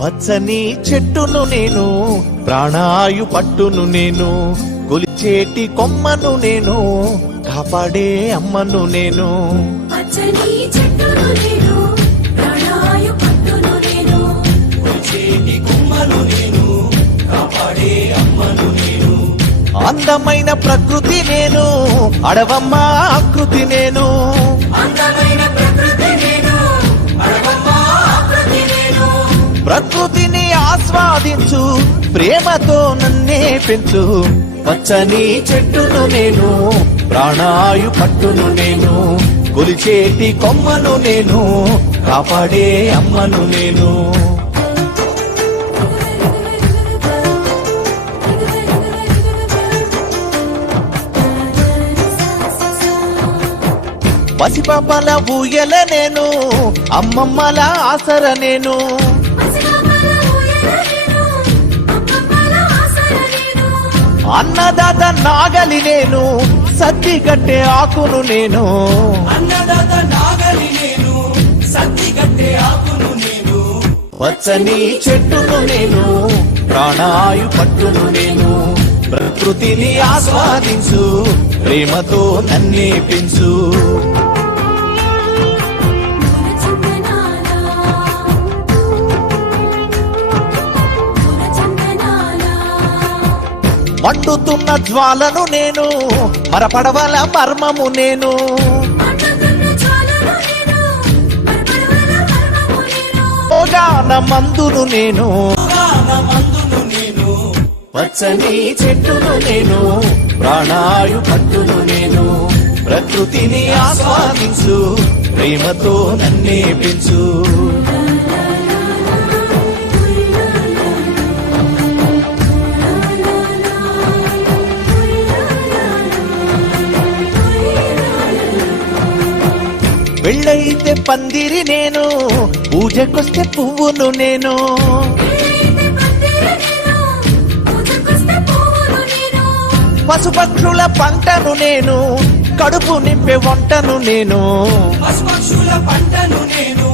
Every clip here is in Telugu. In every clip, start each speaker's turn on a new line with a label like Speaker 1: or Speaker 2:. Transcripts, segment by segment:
Speaker 1: పచ్చని చెట్టును నేను ప్రాణాయు పట్టును నేను కొలిచేటి కొమ్మను నేను కాపాడే అమ్మను నేను. అందమైన ప్రకృతి అడవమ్మ ఆకృతి నేను. ప్రకృతిని ఆస్వాదించు ప్రేమతో నన్నే పెంచు. పచ్చని చెట్టును నేను ప్రాణాయు పట్టును నేను కొలిచేటి కొమ్మను నేను కాపాడే అమ్మను నేను. పసిపాపల ఊయల నేను అమ్మమ్మల ఆసర నేను. అన్నదాత నాగలి నేను సత్తి కట్టే ఆకును నేను.
Speaker 2: అన్నదాత నాగలి నేను సత్తి కట్టే ఆకును నేను
Speaker 1: పచ్చని చెట్టును నేను ప్రాణాయు పట్టును నేను. ప్రకృతిని ఆస్వాదించు ప్రేమతో నన్నే పెంచు. మండుతున్న జ్వాలను నేను మరపడవల మర్మము నేను. మందును నేను.
Speaker 2: గాన మందును నేను.
Speaker 1: పచ్చని చెట్టును నేను ప్రాణాయు పట్టును నేను. ప్రకృతిని ఆస్వాదించు ప్రేమతో నన్నే పెంచు. వెళ్ళైతే పందిరి నేను పూజకొస్తే పువ్వును నేను.
Speaker 3: నేను
Speaker 1: పశుపక్షుల పంటను నేను కడుపు నింపే వంటను నేను.
Speaker 2: పశుపక్షుల పంటను నేను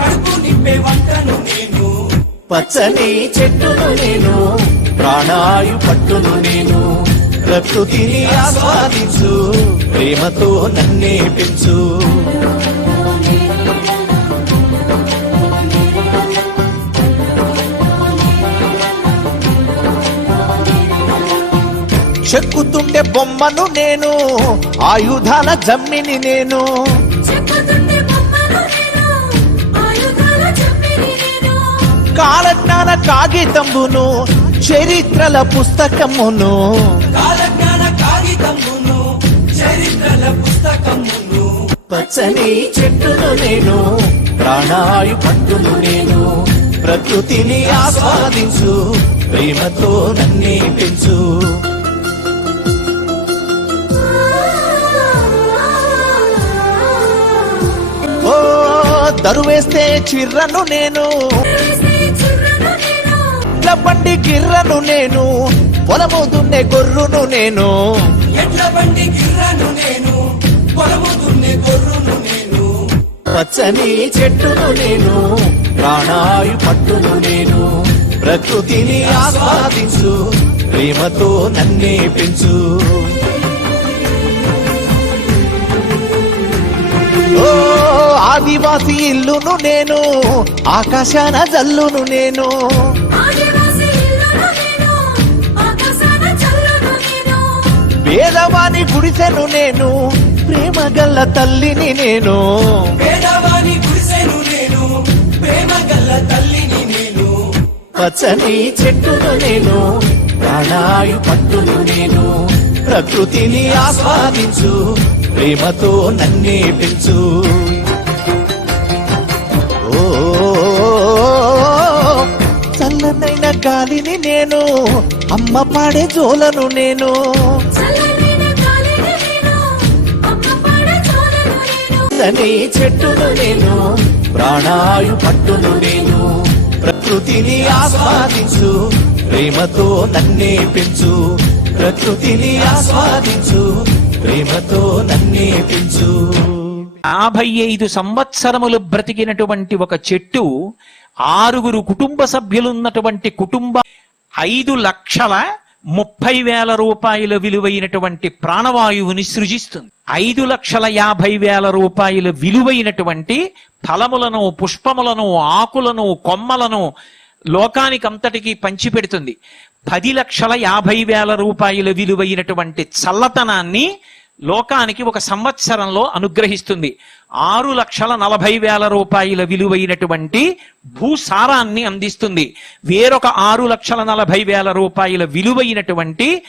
Speaker 2: కడుపు నింపే వంటను నేను
Speaker 1: పచ్చని చెట్టును నేను ప్రాణాయు పట్టును నేను. ప్రకృతిని ఆస్వాదించు ప్రేమతో నన్నే పెంచు. చెక్కుతుండే బొమ్మను నేను ఆయుధాల జమ్మిని నేను. కాలజ్ఞాన కాగితంబును చరిత్రల పుస్తకమును.
Speaker 2: కాలజ్ఞాన కాగితమును చరిత్రల పుస్తకమును.
Speaker 1: పచ్చని చెట్టును నేను ప్రాణాయు పట్టును నేను. ప్రకృతిని ఆస్వాదించు ప్రేమతో నన్నే పెంచు. దరువేస్తే చిర్రను నేను.
Speaker 3: వేసే నేను
Speaker 1: బండి గిర్రను నేను పొలము దున్నే గొర్రును నేను
Speaker 2: ఎడ్ల బండి గిర్రను నేను. పొలము దున్నే గొర్రును నేను.
Speaker 1: పచ్చని చెట్టును నేను. ప్రాణాయు పట్టును నేను. ప్రకృతిని ఆస్వాదించు. ప్రేమతో నన్నే పెంచు. ఆదివాసి ఇల్లును నేను ఆకాశాన జల్లును నేను. పేదవాని గుడిసెను నేను ప్రేమ గల్ల తల్లిని నేను.
Speaker 2: పేదవాని గుడిసెను నేను ప్రేమ గల్ల తల్లిని నేను.
Speaker 1: పచ్చని చెట్టును నేను ప్రాణాయు పట్టును నేను. ప్రకృతిని ఆస్వాదించు ప్రేమతో నన్నే పెంచు. చల్లనైన గాలిని నేను అమ్మ పాడే జోలను నేను. చెట్టును నేను ప్రాణాయు పట్టును నేను. ప్రకృతిని ఆస్వాదించు ప్రేమతో నన్నే పెంచు. ప్రకృతిని ఆస్వాదించు.
Speaker 4: యాభై ఐదు సంవత్సరములు బ్రతికినటువంటి ఒక చెట్టు ఆరుగురు కుటుంబ సభ్యులున్నటువంటి కుటుంబ ఐదు లక్షల ముప్పై వేల రూపాయల విలువైనటువంటి ప్రాణవాయువుని సృజిస్తుంది. ఐదు లక్షల యాభై వేల రూపాయల విలువైనటువంటి ఫలములను పుష్పములను ఆకులను కొమ్మలను లోకానికంతటికి పంచిపెడుతుంది. పది లక్షల యాభై వేల రూపాయల విలువైనటువంటి చల్లతనాన్ని లోకానికి ఒక సంవత్సరంలో అనుగ్రహిస్తుంది. ఆరు లక్షల నలభై వేల రూపాయల విలువైనటువంటి భూసారాన్ని అందిస్తుంది. వేరొక ఆరు లక్షల నలభై వేల రూపాయల విలువైనటువంటి